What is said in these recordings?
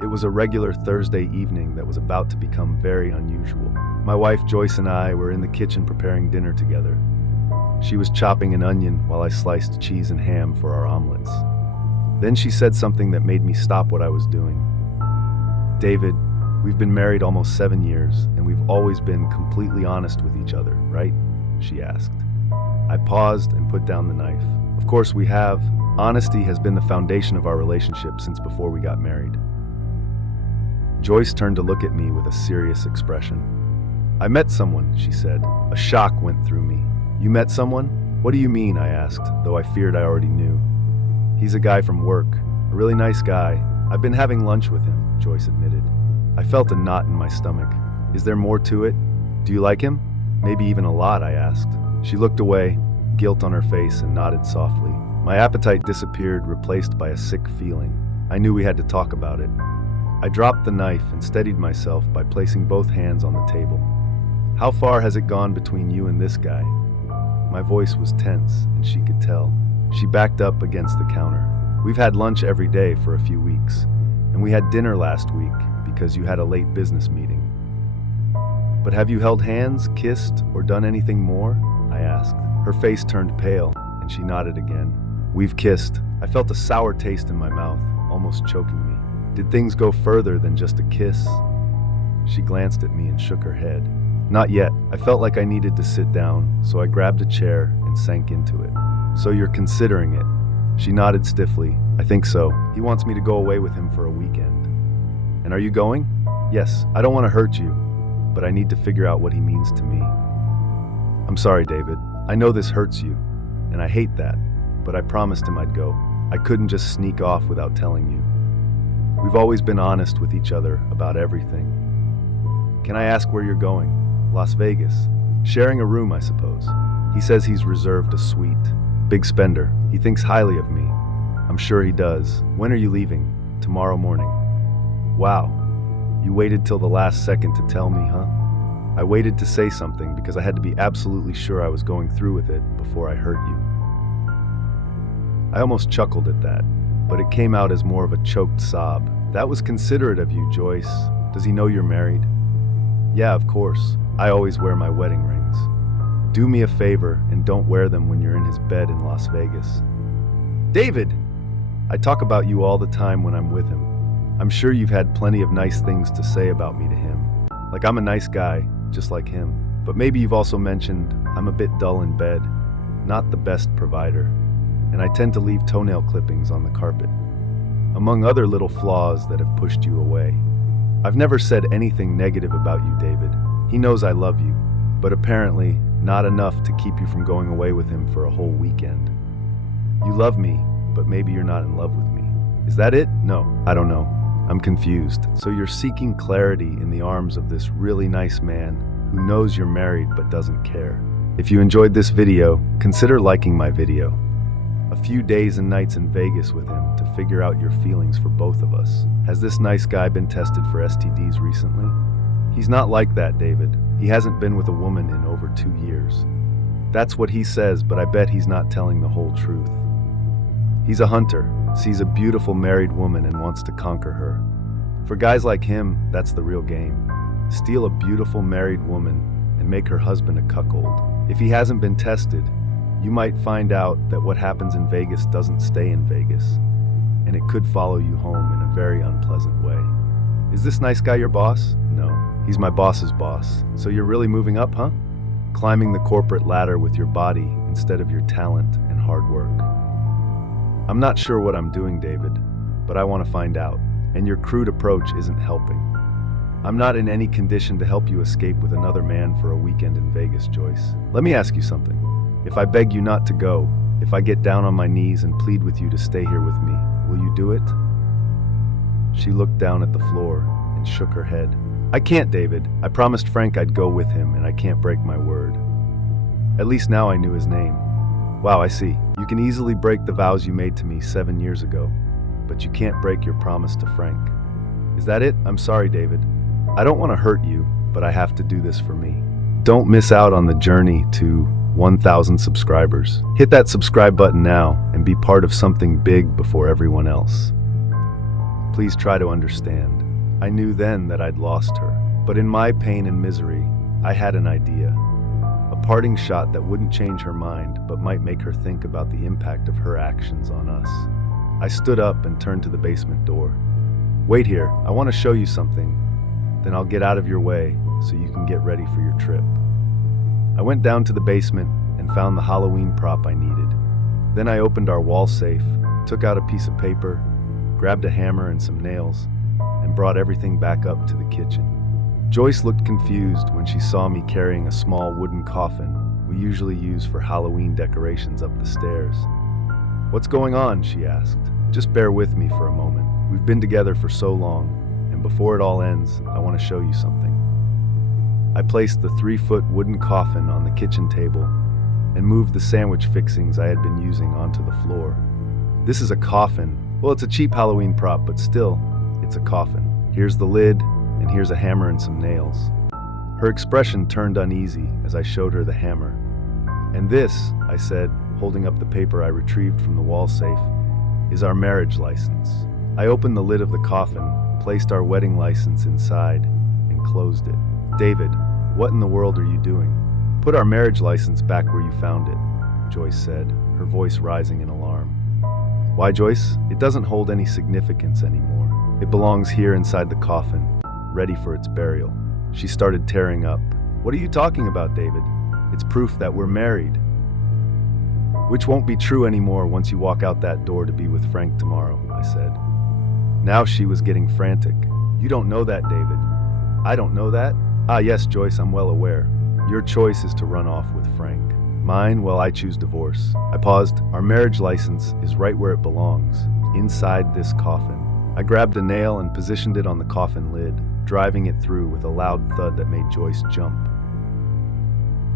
It was a regular Thursday evening that was about to become very unusual. My wife Joyce and I were in the kitchen preparing dinner together. She was chopping an onion while I sliced cheese and ham for our omelets. Then she said something that made me stop what I was doing. "David, we've been married almost 7 years, and we've always been completely honest with each other, right?" she asked. I paused and put down the knife. Of course we have. Honesty has been the foundation of our relationship since before we got married. Joyce turned to look at me with a serious expression. "I met someone," she said. A shock went through me. "You met someone? What do you mean?" I asked, though I feared I already knew. "He's a guy from work, a really nice guy. I've been having lunch with him," Joyce admitted. I felt a knot in my stomach. "Is there more to it? Do you like him? Maybe even a lot?" I asked. She looked away, guilt on her face, and nodded softly. My appetite disappeared, replaced by a sick feeling. I knew we had to talk about it. I dropped the knife and steadied myself by placing both hands on the table. "How far has it gone between you and this guy?" My voice was tense, and she could tell. She backed up against the counter. "We've had lunch every day for a few weeks, and we had dinner last week because you had a late business meeting." "But have you held hands, kissed, or done anything more?" I asked. Her face turned pale, and she nodded again. "We've kissed." I felt a sour taste in my mouth, almost choking me. "Did things go further than just a kiss?" She glanced at me and shook her head. "Not yet." I felt like I needed to sit down, so I grabbed a chair and sank into it. "So you're considering it?" She nodded stiffly. "I think so. He wants me to go away with him for a weekend." "And are you going?" "Yes. I don't want to hurt you, but I need to figure out what he means to me." "I'm sorry, David. I know this hurts you, and I hate that, but I promised him I'd go. I couldn't just sneak off without telling you. We've always been honest with each other about everything." "Can I ask where you're going?" "Las Vegas. Sharing a room, I suppose." "He says he's reserved a suite. Big spender. He thinks highly of me." "I'm sure he does. When are you leaving?" "Tomorrow morning." "Wow. You waited till the last second to tell me, huh?" I waited to say something because I had to be absolutely sure I was going through with it before I hurt you. I almost chuckled at that, but it came out as more of a choked sob. "That was considerate of you, Joyce. Does he know you're married?" "Yeah, of course. I always wear my wedding rings." "Do me a favor and don't wear them when you're in his bed in Las Vegas." "David!" "I talk about you all the time when I'm with him. I'm sure you've had plenty of nice things to say about me to him. Like I'm a nice guy, just like him. But maybe you've also mentioned I'm a bit dull in bed, not the best provider, and I tend to leave toenail clippings on the carpet, among other little flaws that have pushed you away. I've never said anything negative about you, David. He knows I love you, but apparently not enough to keep you from going away with him for a whole weekend. You love me, but maybe you're not in love with me. Is that it? No, I don't know. I'm confused. So you're seeking clarity in the arms of this really nice man who knows you're married but doesn't care. If you enjoyed this video, consider liking my video. A few days and nights in Vegas with him to figure out your feelings for both of us. Has this nice guy been tested for STDs recently? He's not like that, David. He hasn't been with a woman in over 2 years. That's what he says, but I bet he's not telling the whole truth. He's a hunter, sees a beautiful married woman and wants to conquer her. For guys like him, that's the real game. Steal a beautiful married woman and make her husband a cuckold. If he hasn't been tested, you might find out that what happens in Vegas doesn't stay in Vegas, and it could follow you home in a very unpleasant way. Is this nice guy your boss? No, he's my boss's boss. So you're really moving up, huh? Climbing the corporate ladder with your body instead of your talent and hard work. I'm not sure what I'm doing, David, but I want to find out, and your crude approach isn't helping. I'm not in any condition to help you escape with another man for a weekend in Vegas, Joyce. Let me ask you something. If I beg you not to go, if I get down on my knees and plead with you to stay here with me, will you do it? She looked down at the floor and shook her head. I can't, David. I promised Frank I'd go with him, and I can't break my word. At least now I knew his name. Wow, I see. You can easily break the vows you made to me 7 years ago, but you can't break your promise to Frank. Is that it? I'm sorry, David. I don't want to hurt you, but I have to do this for me. Don't miss out on the journey to 1,000 subscribers. Hit that subscribe button now and be part of something big before everyone else. Please try to understand. I knew then that I'd lost her. But in my pain and misery, I had an idea. A parting shot that wouldn't change her mind, but might make her think about the impact of her actions on us. I stood up and turned to the basement door. Wait here, I want to show you something. Then I'll get out of your way so you can get ready for your trip. I went down to the basement and found the Halloween prop I needed. Then I opened our wall safe, took out a piece of paper, grabbed a hammer and some nails, and brought everything back up to the kitchen. Joyce looked confused when she saw me carrying a small wooden coffin we usually use for Halloween decorations up the stairs. "What's going on?" she asked. "Just bear with me for a moment. We've been together for so long, and before it all ends, I want to show you something." I placed the 3-foot wooden coffin on the kitchen table and moved the sandwich fixings I had been using onto the floor. "This is a coffin. Well, it's a cheap Halloween prop, but still, it's a coffin. Here's the lid, and here's a hammer and some nails." Her expression turned uneasy as I showed her the hammer. "And this," I said, holding up the paper I retrieved from the wall safe, "is our marriage license." I opened the lid of the coffin, placed our wedding license inside, and closed it. "David, what in the world are you doing?" "Put our marriage license back where you found it," Joyce said, her voice rising in alarm. "Why, Joyce? It doesn't hold any significance anymore. It belongs here inside the coffin, ready for its burial." She started tearing up. "What are you talking about, David? It's proof that we're married." "Which won't be true anymore once you walk out that door to be with Frank tomorrow," I said. Now she was getting frantic. "You don't know that, David." "I don't know that?" "Ah, yes, Joyce, I'm well aware. Your choice is to run off with Frank. Mine, well, I choose divorce." I paused. "Our marriage license is right where it belongs, inside this coffin." I grabbed a nail and positioned it on the coffin lid, driving it through with a loud thud that made Joyce jump.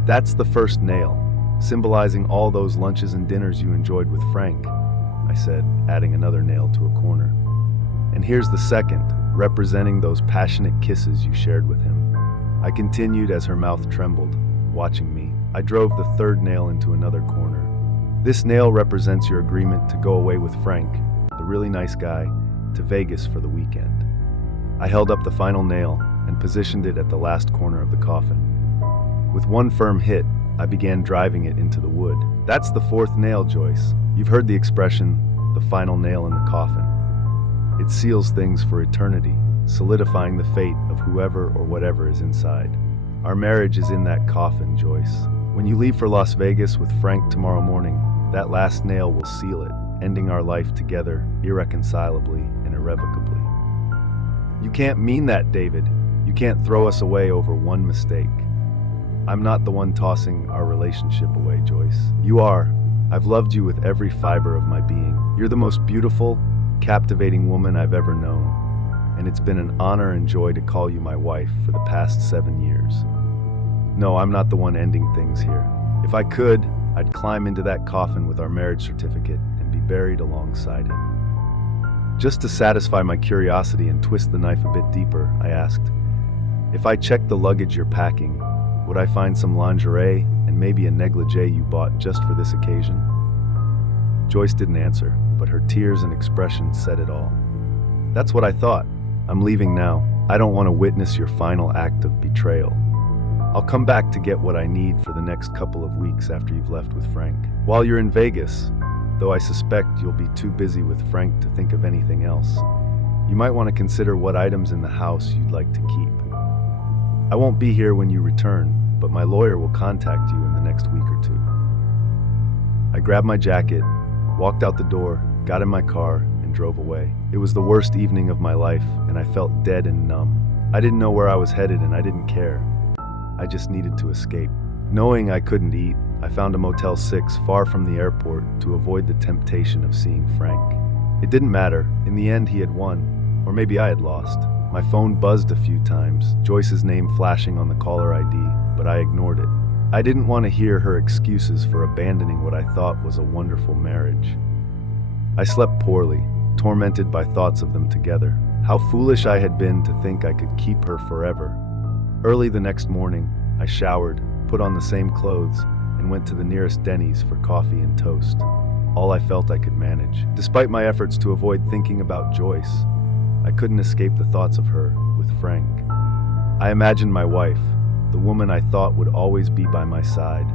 "That's the first nail, symbolizing all those lunches and dinners you enjoyed with Frank," I said, adding another nail to a corner. "And here's the second, representing those passionate kisses you shared with him." I continued as her mouth trembled, watching me. I drove the third nail into another corner. "This nail represents your agreement to go away with Frank, the really nice guy, to Vegas for the weekend." I held up the final nail and positioned it at the last corner of the coffin. With one firm hit, I began driving it into the wood. "That's the fourth nail, Joyce. You've heard the expression, the final nail in the coffin. It seals things for eternity, solidifying the fate of whoever or whatever is inside. Our marriage is in that coffin, Joyce. When you leave for Las Vegas with Frank tomorrow morning, that last nail will seal it, ending our life together irreconcilably and irrevocably." "You can't mean that, David. You can't throw us away over one mistake." "I'm not the one tossing our relationship away, Joyce. You are. I've loved you with every fiber of my being. You're the most beautiful, captivating woman I've ever known, and it's been an honor and joy to call you my wife for the past 7 years. No, I'm not the one ending things here. If I could, I'd climb into that coffin with our marriage certificate and be buried alongside him." Just to satisfy my curiosity and twist the knife a bit deeper, I asked, "If I checked the luggage you're packing, would I find some lingerie and maybe a negligee you bought just for this occasion?" Joyce didn't answer, but her tears and expression said it all. "That's what I thought. I'm leaving now. I don't want to witness your final act of betrayal. I'll come back to get what I need for the next couple of weeks after you've left with Frank. While you're in Vegas, though I suspect you'll be too busy with Frank to think of anything else, you might want to consider what items in the house you'd like to keep. I won't be here when you return, but my lawyer will contact you in the next week or two." I grabbed my jacket, walked out the door, got in my car, and drove away. It was the worst evening of my life, and I felt dead and numb. I didn't know where I was headed, and I didn't care. I just needed to escape. Knowing I couldn't eat, I found a Motel 6 far from the airport to avoid the temptation of seeing Frank. It didn't matter. In the end, he had won. Or maybe I had lost. My phone buzzed a few times, Joyce's name flashing on the caller ID, but I ignored it. I didn't want to hear her excuses for abandoning what I thought was a wonderful marriage. I slept poorly, tormented by thoughts of them together. How foolish I had been to think I could keep her forever. Early the next morning, I showered, put on the same clothes, and went to the nearest Denny's for coffee and toast. All I felt I could manage. Despite my efforts to avoid thinking about Joyce, I couldn't escape the thoughts of her with Frank. I imagined my wife, the woman I thought would always be by my side,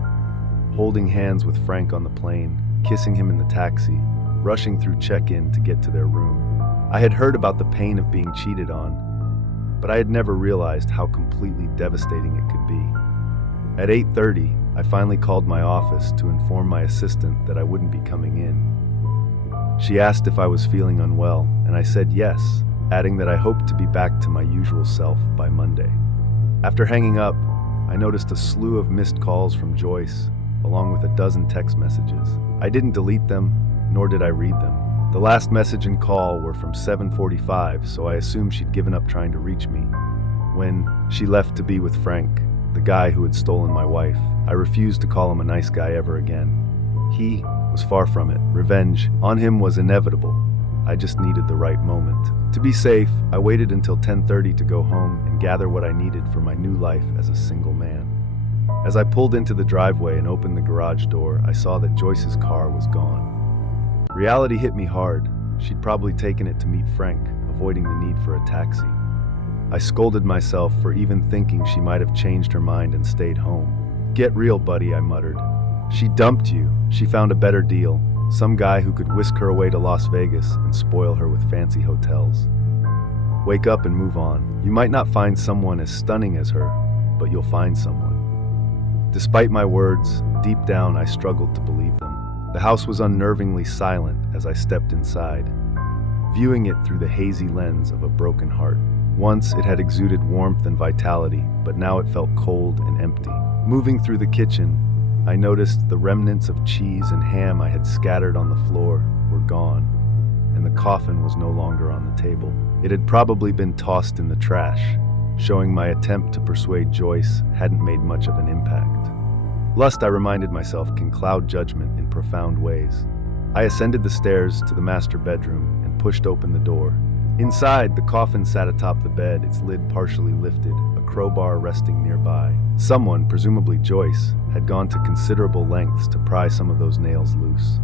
holding hands with Frank on the plane, kissing him in the taxi, rushing through check-in to get to their room. I had heard about the pain of being cheated on, but I had never realized how completely devastating it could be. At 8:30, I finally called my office to inform my assistant that I wouldn't be coming in. She asked if I was feeling unwell, and I said yes, adding that I hoped to be back to my usual self by Monday. After hanging up, I noticed a slew of missed calls from Joyce, along with a dozen text messages. I didn't delete them, nor did I read them. The last message and call were from 7:45, so I assumed she'd given up trying to reach me. When she left to be with Frank, the guy who had stolen my wife, I refused to call him a nice guy ever again. He was far from it. Revenge on him was inevitable. I just needed the right moment. To be safe, I waited until 10:30 to go home and gather what I needed for my new life as a single man. As I pulled into the driveway and opened the garage door, I saw that Joyce's car was gone. Reality hit me hard. She'd probably taken it to meet Frank, avoiding the need for a taxi. I scolded myself for even thinking she might have changed her mind and stayed home. "Get real, buddy," I muttered. "She dumped you. She found a better deal. Some guy who could whisk her away to Las Vegas and spoil her with fancy hotels. Wake up and move on. You might not find someone as stunning as her, but you'll find someone." Despite my words, deep down I struggled to believe them. The house was unnervingly silent as I stepped inside, viewing it through the hazy lens of a broken heart. Once it had exuded warmth and vitality, but now it felt cold and empty. Moving through the kitchen, I noticed the remnants of cheese and ham I had scattered on the floor were gone, and the coffin was no longer on the table. It had probably been tossed in the trash, showing my attempt to persuade Joyce hadn't made much of an impact. Lust, I reminded myself, can cloud judgment in profound ways. I ascended the stairs to the master bedroom and pushed open the door. Inside, the coffin sat atop the bed, its lid partially lifted, a crowbar resting nearby. Someone, presumably Joyce, had gone to considerable lengths to pry some of those nails loose.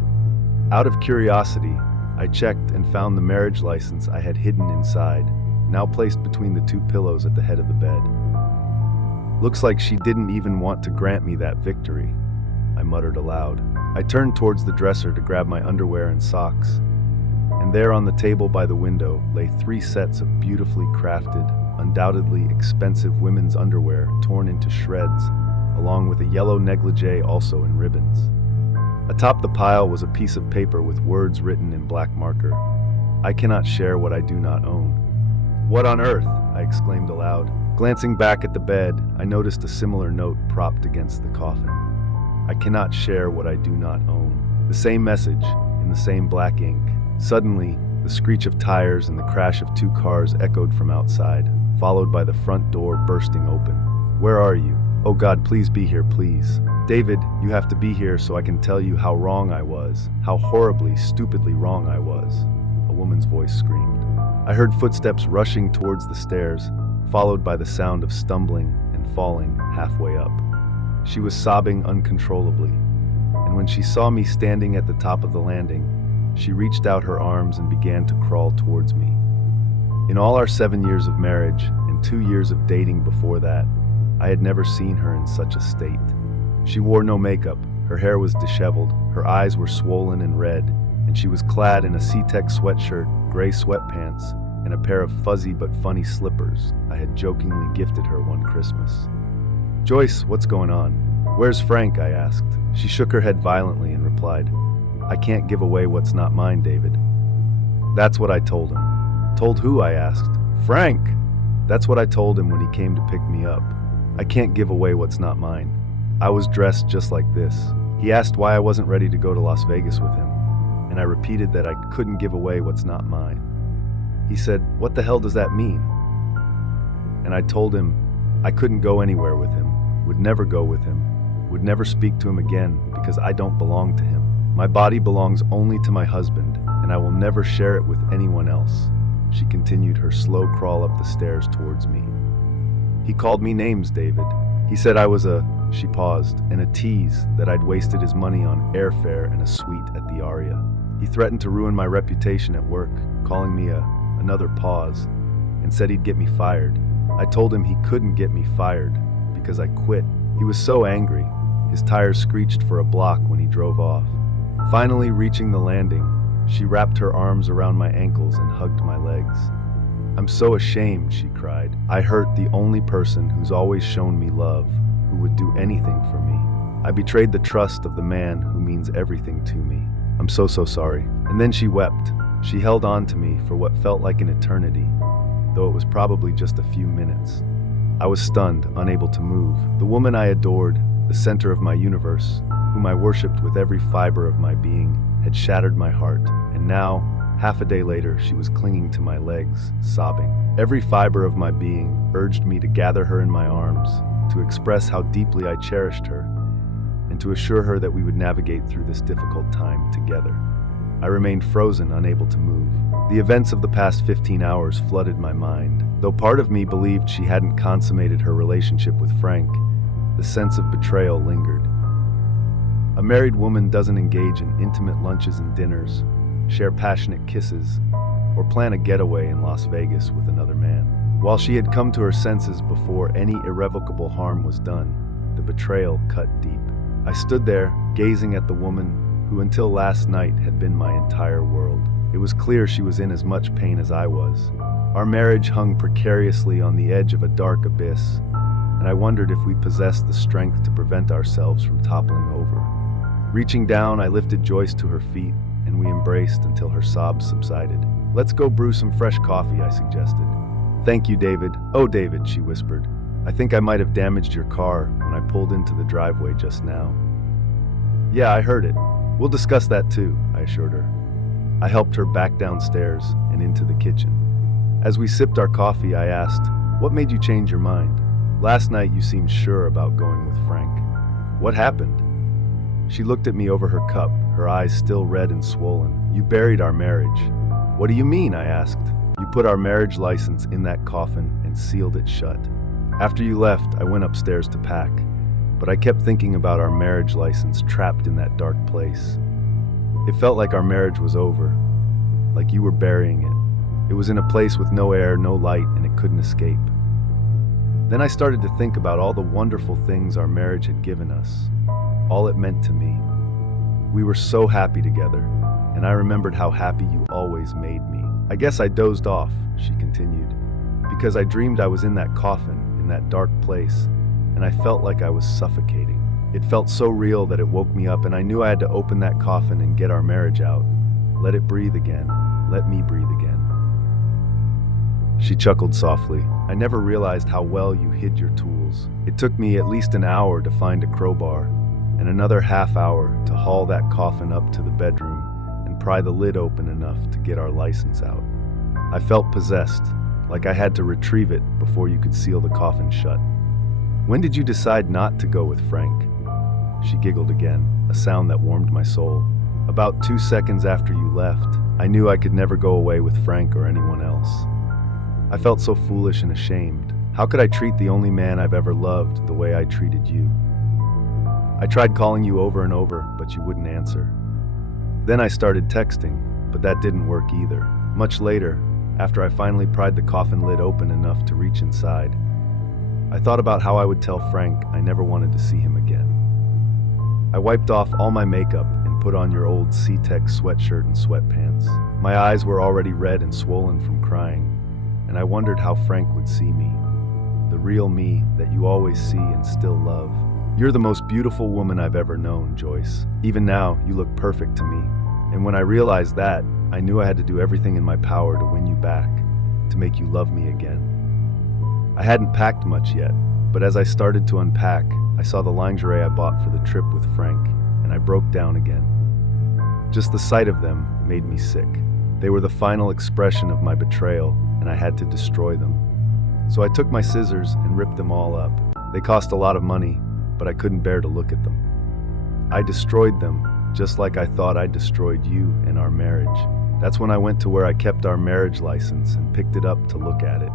Out of curiosity, I checked and found the marriage license I had hidden inside, now placed between the two pillows at the head of the bed. "Looks like she didn't even want to grant me that victory," I muttered aloud. I turned towards the dresser to grab my underwear and socks, and there on the table by the window lay 3 sets of beautifully crafted, undoubtedly expensive women's underwear torn into shreds, along with a yellow negligee also in ribbons. Atop the pile was a piece of paper with words written in black marker. "I cannot share what I do not own." "What on earth?" I exclaimed aloud. Glancing back at the bed, I noticed a similar note propped against the coffin. "I cannot share what I do not own." The same message, in the same black ink. Suddenly, the screech of tires and the crash of 2 cars echoed from outside, followed by the front door bursting open. "Where are you? Oh God, please be here, please. David, you have to be here so I can tell you how wrong I was, how horribly, stupidly wrong I was," a woman's voice screamed. I heard footsteps rushing towards the stairs, followed by the sound of stumbling and falling halfway up. She was sobbing uncontrollably, and when she saw me standing at the top of the landing, she reached out her arms and began to crawl towards me. In all our 7 years of marriage and 2 years of dating before that, I had never seen her in such a state. She wore no makeup, her hair was disheveled, her eyes were swollen and red, and she was clad in a C-Tex sweatshirt, gray sweatpants, and a pair of fuzzy but funny slippers I had jokingly gifted her one Christmas. "Joyce, what's going on? Where's Frank?" I asked. She shook her head violently and replied, "I can't give away what's not mine, David." That's what I told him. "Told who?" I asked. "Frank!" That's what I told him when he came to pick me up. I can't give away what's not mine. I was dressed just like this. He asked why I wasn't ready to go to Las Vegas with him, and I repeated that I couldn't give away what's not mine. He said, "What the hell does that mean?" And I told him I couldn't go anywhere with him, would never go with him, would never speak to him again because I don't belong to him. My body belongs only to my husband, and I will never share it with anyone else. She continued her slow crawl up the stairs towards me. "He called me names, David. He said I was she paused, and a tease that I'd wasted his money on airfare and a suite at the Aria. He threatened to ruin my reputation at work, calling me a another pause, and said he'd get me fired. I told him he couldn't get me fired because I quit. He was so angry. His tires screeched for a block when he drove off. Finally reaching the landing, she wrapped her arms around my ankles and hugged my legs. "I'm so ashamed," she cried. "I hurt the only person who's always shown me love, who would do anything for me. I betrayed the trust of the man who means everything to me. I'm so sorry." And then she wept. She held on to me for what felt like an eternity, though it was probably just a few minutes. I was stunned, unable to move. The woman I adored, the center of my universe, whom I worshipped with every fiber of my being, had shattered my heart, and now, half a day later, she was clinging to my legs, sobbing. Every fiber of my being urged me to gather her in my arms, to express how deeply I cherished her, and to assure her that we would navigate through this difficult time together. I remained frozen, unable to move. The events of the past 15 hours flooded my mind. Though part of me believed she hadn't consummated her relationship with Frank, the sense of betrayal lingered. A married woman doesn't engage in intimate lunches and dinners, share passionate kisses, or plan a getaway in Las Vegas with another man. While she had come to her senses before any irrevocable harm was done, the betrayal cut deep. I stood there, gazing at the woman who until last night had been my entire world. It was clear she was in as much pain as I was. Our marriage hung precariously on the edge of a dark abyss, and I wondered if we possessed the strength to prevent ourselves from toppling over. Reaching down, I lifted Joyce to her feet, and we embraced until her sobs subsided. "Let's go brew some fresh coffee," I suggested. "Thank you, David." "Oh, David," she whispered. "I think I might have damaged your car when I pulled into the driveway just now." "Yeah, I heard it. We'll discuss that too," I assured her. I helped her back downstairs and into the kitchen. As we sipped our coffee, I asked, "What made you change your mind? Last night you seemed sure about going with Frank. What happened?" She looked at me over her cup, her eyes still red and swollen. "You buried our marriage." "What do you mean?" I asked. "You put our marriage license in that coffin and sealed it shut. After you left, I went upstairs to pack, but I kept thinking about our marriage license trapped in that dark place. It felt like our marriage was over, like you were burying it. It was in a place with no air, no light, and it couldn't escape. Then I started to think about all the wonderful things our marriage had given us, all it meant to me. We were so happy together, and I remembered how happy you always made me. I guess I dozed off," she continued, "because I dreamed I was in that coffin, in that dark place, and I felt like I was suffocating. It felt so real that it woke me up, and I knew I had to open that coffin and get our marriage out. Let it breathe again. Let me breathe again." She chuckled softly. "I never realized how well you hid your tools. It took me at least an hour to find a crowbar, and another half hour to haul that coffin up to the bedroom and pry the lid open enough to get our license out. I felt possessed, like I had to retrieve it before you could seal the coffin shut. When did you decide not to go with Frank?" She giggled again, a sound that warmed my soul. "About 2 seconds after you left, I knew I could never go away with Frank or anyone else. I felt so foolish and ashamed. How could I treat the only man I've ever loved the way I treated you? I tried calling you over and over, but you wouldn't answer. Then I started texting, but that didn't work either. Much later, after I finally pried the coffin lid open enough to reach inside, I thought about how I would tell Frank I never wanted to see him again. I wiped off all my makeup and put on your old C-Tex sweatshirt and sweatpants. My eyes were already red and swollen from crying, and I wondered how Frank would see me, the real me that you always see and still love. You're the most beautiful woman I've ever known, Joyce. Even now, you look perfect to me. And when I realized that, I knew I had to do everything in my power to win you back, to make you love me again. I hadn't packed much yet, but as I started to unpack, I saw the lingerie I bought for the trip with Frank, and I broke down again. Just the sight of them made me sick. They were the final expression of my betrayal, and I had to destroy them. So I took my scissors and ripped them all up. They cost a lot of money, but I couldn't bear to look at them. I destroyed them, just like I thought I destroyed you and our marriage. That's when I went to where I kept our marriage license and picked it up to look at it.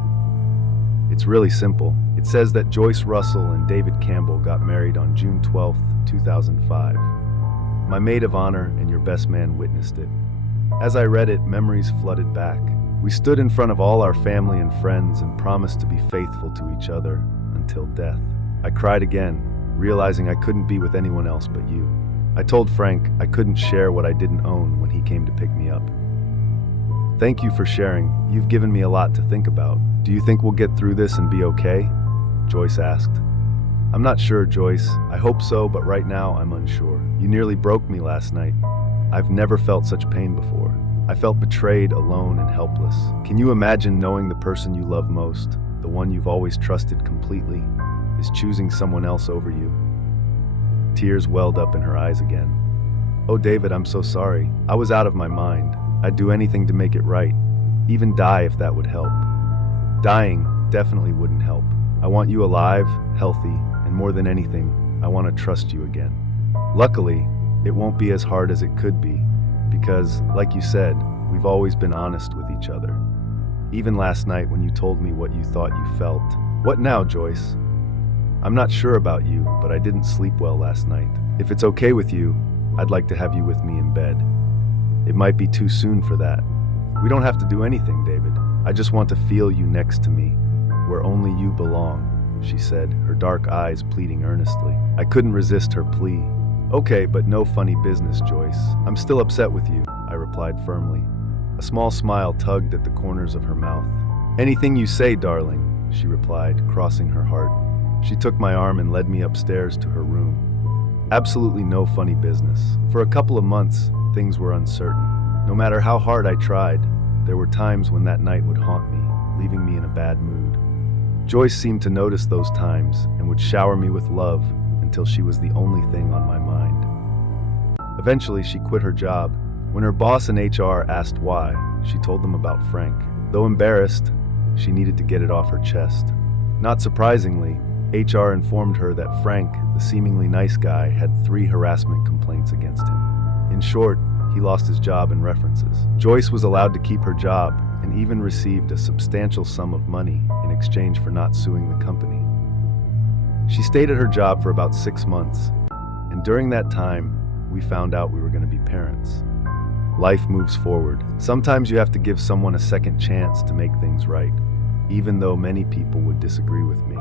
It's really simple. It says that Joyce Russell and David Campbell got married on June 12, 2005. My maid of honor and your best man witnessed it. As I read it, memories flooded back. We stood in front of all our family and friends and promised to be faithful to each other until death. I cried again, realizing I couldn't be with anyone else but you. I told Frank I couldn't share what I didn't own when he came to pick me up. Thank you for sharing. You've given me a lot to think about. Do you think we'll get through this and be okay? Joyce asked. I'm not sure, Joyce. I hope so, but right now I'm unsure. You nearly broke me last night. I've never felt such pain before. I felt betrayed, alone, and helpless. Can you imagine knowing the person you love most, the one you've always trusted completely, is choosing someone else over you? Tears welled up in her eyes again. Oh, David, I'm so sorry. I was out of my mind. I'd do anything to make it right, even die if that would help. Dying definitely wouldn't help. I want you alive, healthy, and more than anything, I want to trust you again. Luckily, it won't be as hard as it could be, because, like you said, we've always been honest with each other. Even last night when you told me what you thought you felt. What now, Joyce? I'm not sure about you, but I didn't sleep well last night. If it's okay with you, I'd like to have you with me in bed. It might be too soon for that. We don't have to do anything, David. I just want to feel you next to me, where only you belong, she said, her dark eyes pleading earnestly. I couldn't resist her plea. Okay, but no funny business, Joyce. I'm still upset with you, I replied firmly. A small smile tugged at the corners of her mouth. Anything you say, darling, she replied, crossing her heart. She took my arm and led me upstairs to her room. Absolutely no funny business. For a couple of months, things were uncertain. No matter how hard I tried, there were times when that night would haunt me, leaving me in a bad mood. Joyce seemed to notice those times and would shower me with love until she was the only thing on my mind. Eventually, she quit her job. When her boss in HR asked why, she told them about Frank. Though embarrassed, she needed to get it off her chest. Not surprisingly, HR informed her that Frank, the seemingly nice guy, had 3 harassment complaints against him. In short, he lost his job and references. Joyce was allowed to keep her job and even received a substantial sum of money in exchange for not suing the company. She stayed at her job for about 6 months, and during that time, we found out we were going to be parents. Life moves forward. Sometimes you have to give someone a second chance to make things right, even though many people would disagree with me.